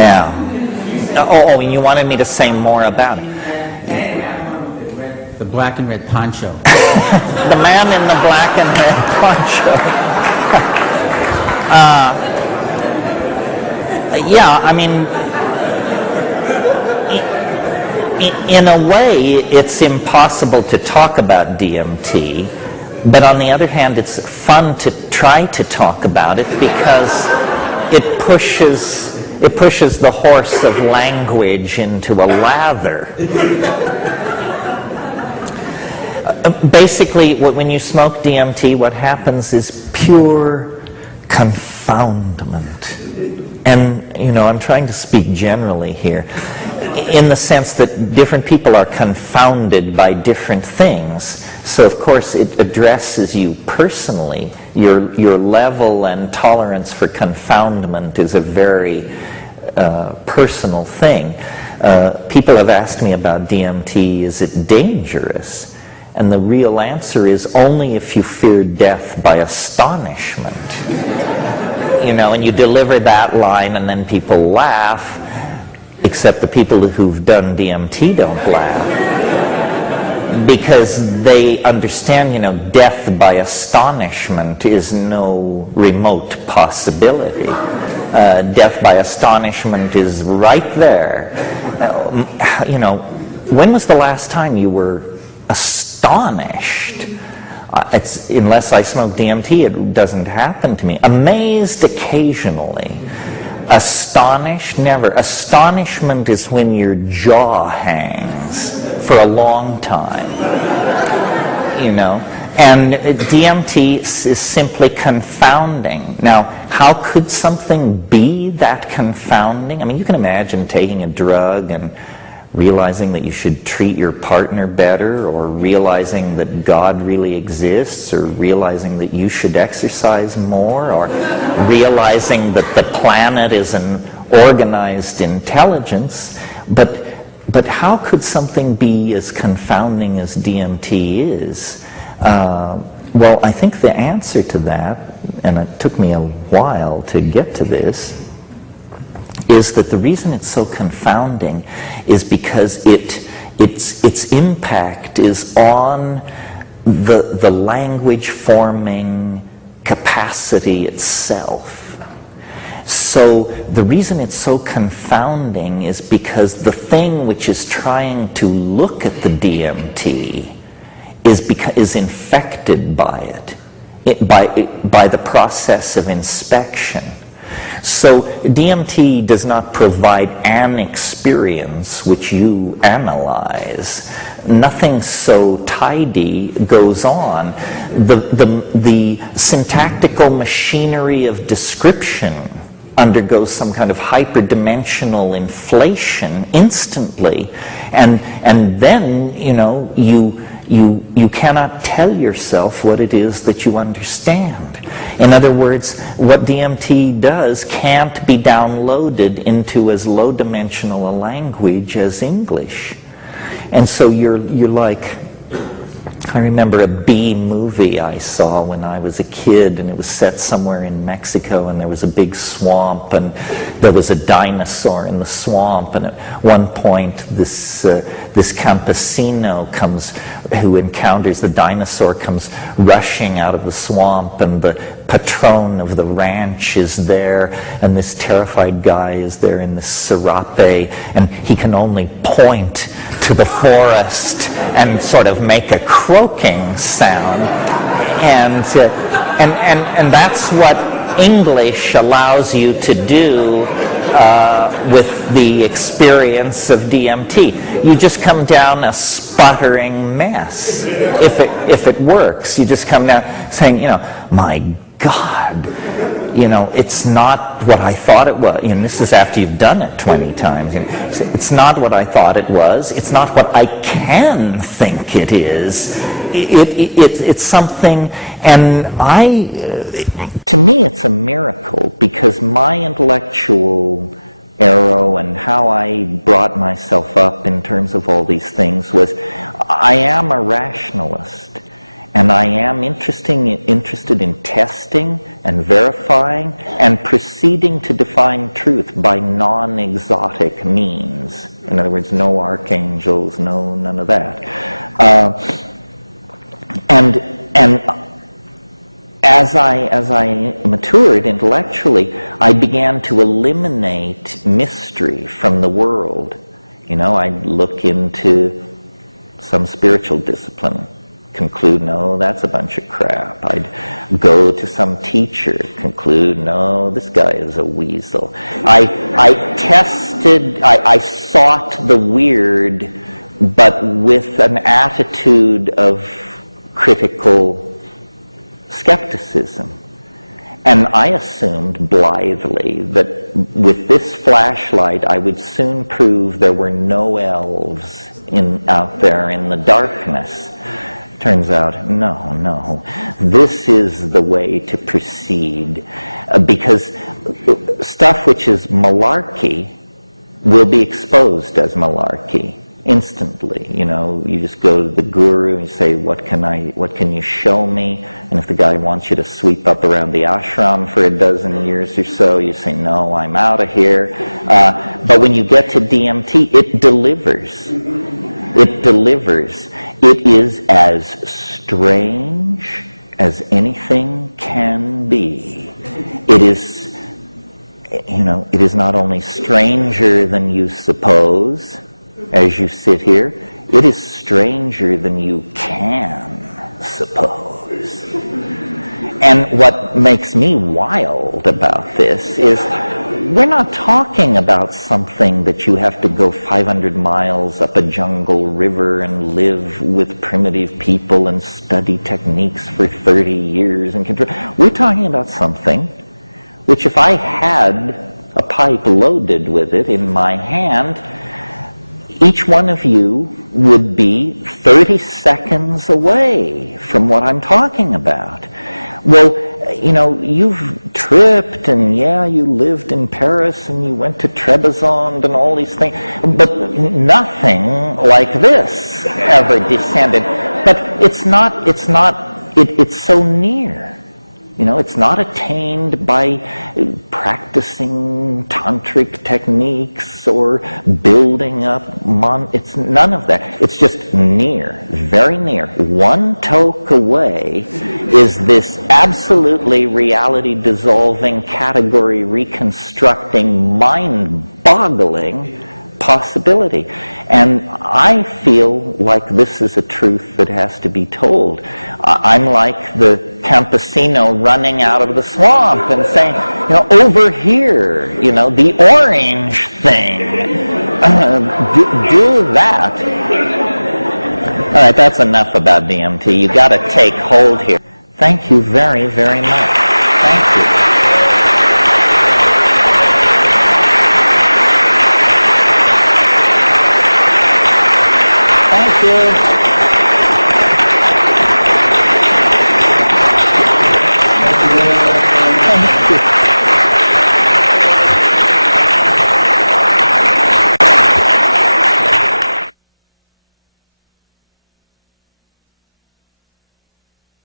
Yeah. Oh, and you wanted me to say more about it. The black and red poncho. The man in the black and red poncho. Yeah, I mean, in a way, it's impossible to talk about DMT, but on the other hand, it's fun to try to talk about it because it pushes the horse of language into a lather. Basically, when you smoke DMT, what happens is pure confoundment. And, I'm trying to speak generally here, in the sense that different people are confounded by different things. So, of course, it addresses you personally. Your level and tolerance for confoundment is a very personal thing. People have asked me about DMT, is it dangerous? And the real answer is only if you fear death by astonishment. And you deliver that line and then people laugh, except the people who've done DMT don't laugh. Because they understand, death by astonishment is no remote possibility. Death by astonishment is right there. When was the last time you were astonished? Unless I smoke DMT, it doesn't happen to me. Amazed occasionally. Astonished, never. Astonishment is when your jaw hangs for a long time. And DMT is simply confounding. Now, how could something be that confounding? I mean, you can imagine taking a drug and realizing that you should treat your partner better, or realizing that God really exists, or realizing that you should exercise more, or realizing that the planet is an organized intelligence. But how could something be as confounding as DMT is? Well, I think the answer to that, and it took me a while to get to this, is that the reason it's so confounding is because its impact is on the language forming capacity itself. So the reason it's so confounding is because the thing which is trying to look at the DMT is infected by it, by the process of inspection. So DMT does not provide an experience which you analyze. Nothing so tidy goes on. The syntactical machinery of description undergoes some kind of hyperdimensional inflation instantly, and then you cannot tell yourself what it is that you understand. In other words, what DMT does can't be downloaded into as low-dimensional a language as English. And so you're like, I remember a B movie I saw when I was a kid, and it was set somewhere in Mexico, and there was a big swamp, and there was a dinosaur in the swamp, and at one point this campesino who encounters the dinosaur comes rushing out of the swamp, and the patron of the ranch is there, and this terrified guy is there in the serape, and he can only point to the forest and sort of make a croaking sound, and that's what English allows you to do with the experience of DMT. You just come down a sputtering mess. If it works, you just come down saying, my God, it's not what I thought it was. This is after you've done it 20 times. It's not what I thought it was. It's not what I can think it is. It's something, and to me, it's a miracle, because my intellectual arrow and how I brought myself up in terms of all these things was, I am a rationalist. And I am interested in testing and verifying and proceeding to define truth by non-exotic means. In other words, no archangels, none of that. And as I matured intellectually, I began to eliminate mystery from the world. I'd look into some spiritual discipline, conclude, no, that's a bunch of crap. I'd go to some teacher, conclude, no, this guy is a weasel. I sought the weird, but with an attitude of critical skepticism. And I assumed blithely that with this flashlight I would soon prove there were no elves out there in the darkness. Turns out, no. This is the way to proceed. Because stuff which is malarkey will be exposed as malarkey instantly. You just go to the guru and say, what can you show me? And if the guy wants you to sweep up around the ashram for a dozen years or so, you say, no, I'm out of here. But when you get to DMT, it delivers. It delivers. It is as strange as anything can be. It is, it is not only stranger than you suppose as you sit here, it is stranger than you can suppose. And what makes me wild about this is we're not talking about something that you have to go 500 miles up a jungle river and live with primitive people and study techniques for 30 years and control. We're talking about something which, if I had a pipe loaded with it in my hand, each one of you would be 30 seconds away from what I'm talking about. Well, you've tripped, and you lived in Paris, and you went to Trebizond and all these things, but nothing like this ever descended. But it's so near. It's not attained by practicing tantric techniques or building up it's none of that. It's just near, very near. One toke away is this absolutely reality-dissolving, category-reconstructing, mind-boggling possibility. And I feel like this is a truth that has to be told. I'm like the campesino running out of the swamp and saying, over here, the orange thing, do that. All right, that's enough about DMT. You got to take hold here. Thank you very, very much. Thank you. Thank you. Thank you.